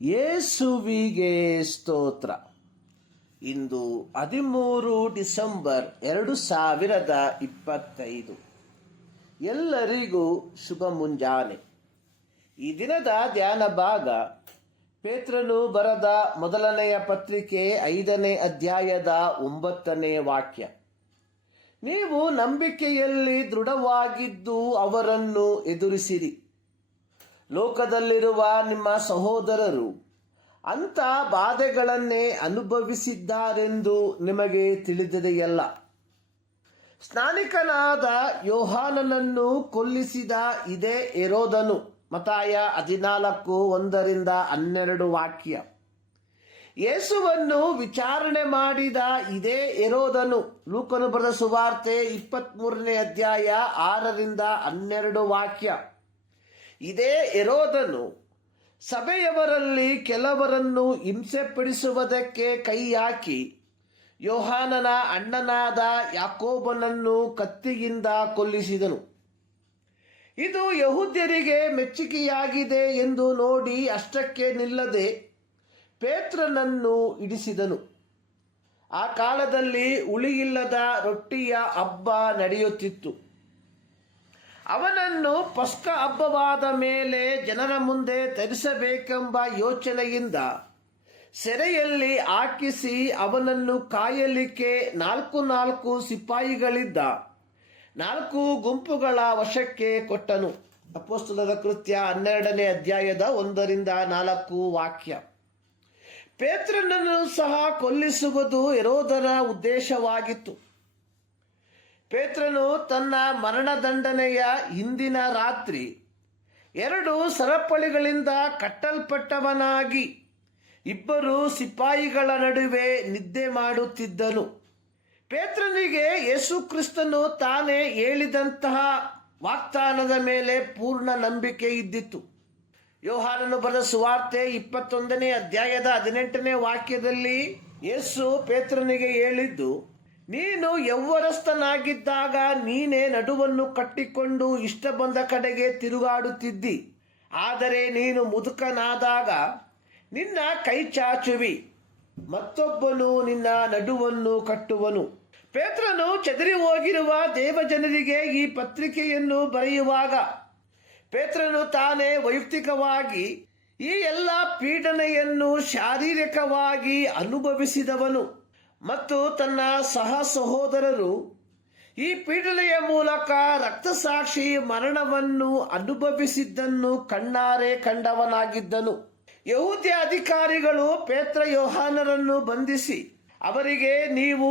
ಯೇಸುವಿಗೆ ಸ್ತೋತ್ರ. ಇಂದು 13 ಡಿಸೆಂಬರ್ 2025. ಎಲ್ಲರಿಗೂ ಶುಭ ಮುಂಜಾನೆ. ಈ ದಿನದ ಧ್ಯಾನ ಭಾಗ ಪೇತ್ರನು ಬರೆದ ಮೊದಲನೆಯ ಪತ್ರಿಕೆ 5ನೇ ಅಧ್ಯಾಯದ 9ನೇ ವಾಕ್ಯ. ನೀವು ನಂಬಿಕೆಯಲ್ಲಿ ದೃಢವಾಗಿದ್ದು ಅವರನ್ನು ಎದುರಿಸಿರಿ. ಲೋಕದಲ್ಲಿರುವ ನಿಮ್ಮ ಸಹೋದರರು ಅಂಥ ಬಾಧೆಗಳನ್ನೇ ಅನುಭವಿಸಿದ್ದಾರೆಂದು ನಿಮಗೆ ತಿಳಿದಿದೆಯಲ್ಲ. ಸ್ನಾನಿಕನಾದ ಯೋಹಾನನನ್ನು ಕೊಲ್ಲಿಸಿದ ಇದೇ ಹೆರೋದನು. ಮತ್ತಾಯ 14:1-12 ವಾಕ್ಯ. ಯೇಸುವನ್ನು ವಿಚಾರಣೆ ಮಾಡಿದ ಇದೇ ಹೆರೋದನು. ಲೂಕನು ಬರೆದ ಸುವಾರ್ತೆ 23ನೇ ಅಧ್ಯಾಯ 6-12 ವಾಕ್ಯ. ಇದೇ ಹೆರೋದನು ಸಭೆಯವರಲ್ಲಿ ಕೆಲವರನ್ನು ಹಿಂಸೆಪಡಿಸುವುದಕ್ಕೆ ಕೈ ಹಾಕಿ ಯೋಹಾನನ ಅಣ್ಣನಾದ ಯಾಕೋಬನನ್ನು ಕತ್ತಿಯಿಂದ ಕೊಲ್ಲಿಸಿದನು. ಇದು ಯಹೂದ್ಯರಿಗೆ ಮೆಚ್ಚುಗೆಯಾಗಿದೆ ಎಂದು ನೋಡಿ ಅಷ್ಟಕ್ಕೆ ನಿಲ್ಲದೆ ಪೇತ್ರನನ್ನು ಹಿಡಿಸಿದನು. ಆ ಕಾಲದಲ್ಲಿ ಹುಳಿಯಿಲ್ಲದ ರೊಟ್ಟಿಯ ಹಬ್ಬ ನಡೆಯುತ್ತಿತ್ತು. ಅವನನ್ನು ಪಸ್ಕ ಹಬ್ಬವಾದ ಮೇಲೆ ಜನರ ಮುಂದೆ ತರಿಸಬೇಕೆಂಬ ಯೋಚನೆಯಿಂದ ಸೆರೆಯಲ್ಲಿ ಹಾಕಿಸಿ ಅವನನ್ನು ಕಾಯಲಿಕ್ಕೆ 4 ಸಿಪಾಯಿಗಳಿದ್ದ 4 ಗುಂಪುಗಳ ವಶಕ್ಕೆ ಕೊಟ್ಟನು. ಅಪೊಸ್ತಲರ ಕೃತ್ಯ 12ನೇ ಅಧ್ಯಾಯದ 1-4 ವಾಕ್ಯ. ಪೇತ್ರನನ್ನು ಸಹ ಕೊಲ್ಲಿಸುವುದು ಹೆರೋದನ ಉದ್ದೇಶವಾಗಿತ್ತು. ಪೇತ್ರನು ತನ್ನ ಮರಣದಂಡನೆಯ ಹಿಂದಿನ ರಾತ್ರಿ 2 ಸರಪಳಿಗಳಿಂದ ಕಟ್ಟಲ್ಪಟ್ಟವನಾಗಿ 2 ಸಿಪಾಯಿಗಳ ನಡುವೆ ನಿದ್ದೆ ಮಾಡುತ್ತಿದ್ದನು. ಪೇತ್ರನಿಗೆ ಯೇಸು ಕ್ರಿಸ್ತನು ತಾನೇ ಹೇಳಿದಂತಹ ವಾಗ್ದಾನದ ಮೇಲೆ ಪೂರ್ಣ ನಂಬಿಕೆ ಇದ್ದಿತ್ತು. ಯೋಹಾನನು ಬರೆದ ಸುವಾರ್ತೆ 21ನೇ ಅಧ್ಯಾಯದ 18ನೇ ವಾಕ್ಯದಲ್ಲಿ ಯೇಸು ಪೇತ್ರನಿಗೆ ಹೇಳಿದ್ದು, ನೀನು ಯೌವನಸ್ಥನಾಗಿದ್ದಾಗ ನೀನೇ ನಡುವನ್ನು ಕಟ್ಟಿಕೊಂಡು ಇಷ್ಟ ಬಂದ ಕಡೆಗೆ ತಿರುಗಾಡುತ್ತಿದ್ದಿ. ಆದರೆ ನೀನು ಮುದುಕನಾದಾಗ ನಿನ್ನ ಕೈ ಚಾಚುವಿ, ಮತ್ತೊಬ್ಬನು ನಿನ್ನ ನಡುವನ್ನು ಕಟ್ಟುವನು. ಪೇತ್ರನು ಚದರಿ ಹೋಗಿರುವ ದೇವಜನರಿಗೆ ಈ ಪತ್ರಿಕೆಯನ್ನು ಬರೆಯುವಾಗ ಪೇತ್ರನು ತಾನೇ ವೈಯಕ್ತಿಕವಾಗಿ ಈ ಎಲ್ಲ ಪೀಡನೆಯನ್ನು ಶಾರೀರಿಕವಾಗಿ ಅನುಭವಿಸಿದವನು ಮತ್ತು ತನ್ನ ಸಹ ಸಹೋದರರು ಈ ಪೀಡನೆಯ ಮೂಲಕ ರಕ್ತಸಾಕ್ಷಿ ಮರಣವನ್ನು ಅನುಭವಿಸಿದ್ದನ್ನು ಕಣ್ಣಾರೆ ಕಂಡವನಾಗಿದ್ದನು. ಯಹೂದ್ಯ ಅಧಿಕಾರಿಗಳು ಪೇತ್ರ ಯೋಹಾನರನ್ನು ಬಂಧಿಸಿ ಅವರಿಗೆ, ನೀವು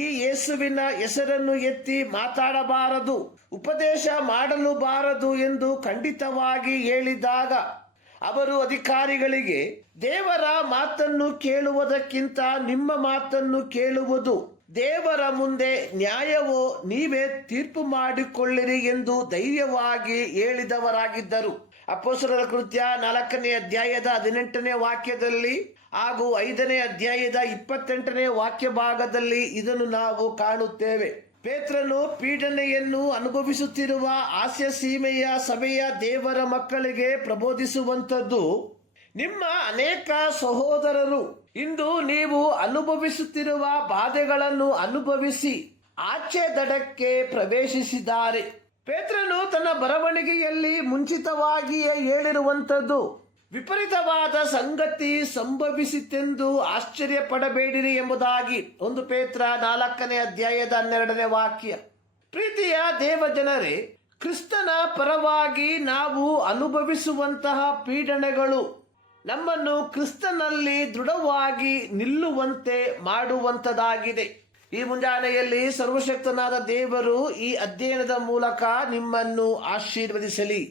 ಈ ಯೇಸುವಿನ ಹೆಸರನ್ನು ಎತ್ತಿ ಮಾತಾಡಬಾರದು, ಉಪದೇಶ ಮಾಡಲೂಬಾರದು ಎಂದು ಖಂಡಿತವಾಗಿ ಹೇಳಿದಾಗ ಅವರು ಅಧಿಕಾರಿಗಳಿಗೆ, ದೇವರ ಮಾತನ್ನು ಕೇಳುವುದಕ್ಕಿಂತ ನಿಮ್ಮ ಮಾತನ್ನು ಕೇಳುವುದು ದೇವರ ಮುಂದೆ ನ್ಯಾಯವೋ, ನೀವೇ ತೀರ್ಪು ಮಾಡಿಕೊಳ್ಳಿರಿ ಎಂದು ಧೈರ್ಯವಾಗಿ ಹೇಳಿದವರಾಗಿದ್ದರು. ಅಪೊಸ್ತಲರ ಕೃತ್ಯ 4ನೇ ಅಧ್ಯಾಯದ 18ನೇ ವಾಕ್ಯದಲ್ಲಿ ಹಾಗೂ 5ನೇ ಅಧ್ಯಾಯದ 28ನೇ ವಾಕ್ಯ ಭಾಗದಲ್ಲಿ ಇದನ್ನು ನಾವು ಕಾಣುತ್ತೇವೆ. ಪೇತ್ರನು ಪೀಡನೆಯನ್ನು ಅನುಭವಿಸುತ್ತಿರುವ ಆಸ್ಯ ಸೀಮೆಯ ಸಭೆಯ ದೇವರ ಮಕ್ಕಳಿಗೆ ಪ್ರಬೋಧಿಸುವಂಥದ್ದು, ನಿಮ್ಮ ಅನೇಕ ಸಹೋದರರು ಇಂದು ನೀವು ಅನುಭವಿಸುತ್ತಿರುವ ಬಾಧೆಗಳನ್ನು ಅನುಭವಿಸಿ ಆಚೆ ದಡಕ್ಕೆ ಪ್ರವೇಶಿಸಿದ್ದಾರೆ. ಪೇತ್ರನು ತನ್ನ ಬರವಣಿಗೆಯಲ್ಲಿ ಮುಂಚಿತವಾಗಿಯೇ ಹೇಳಿರುವಂಥದ್ದು, ವಿಪರೀತವಾದ ಸಂಗತಿ ಸಂಭವಿಸಿತೆಂದು ಆಶ್ಚರ್ಯ ಪಡಬೇಡಿರಿ ಎಂಬುದಾಗಿ 1 ಪೇತ್ರ 4ನೇ ಅಧ್ಯಾಯದ 12ನೇ ವಾಕ್ಯ. ಪ್ರೀತಿಯ ದೇವಜನರೇ, ಕ್ರಿಸ್ತನ ಪರವಾಗಿ ನಾವು ಅನುಭವಿಸುವಂತಹ ಪೀಡನೆಗಳು ನಮ್ಮನ್ನು ಕ್ರಿಸ್ತನಲ್ಲಿ ದೃಢವಾಗಿ ನಿಲ್ಲುವಂತೆ ಮಾಡುವಂಥದ್ದಾಗಿದೆ. ಈ ಮುಂಜಾನೆಯಲ್ಲಿ ಸರ್ವಶಕ್ತನಾದ ದೇವರು ಈ ಅಧ್ಯಯನದ ಮೂಲಕ ನಿಮ್ಮನ್ನು ಆಶೀರ್ವದಿಸಲಿ.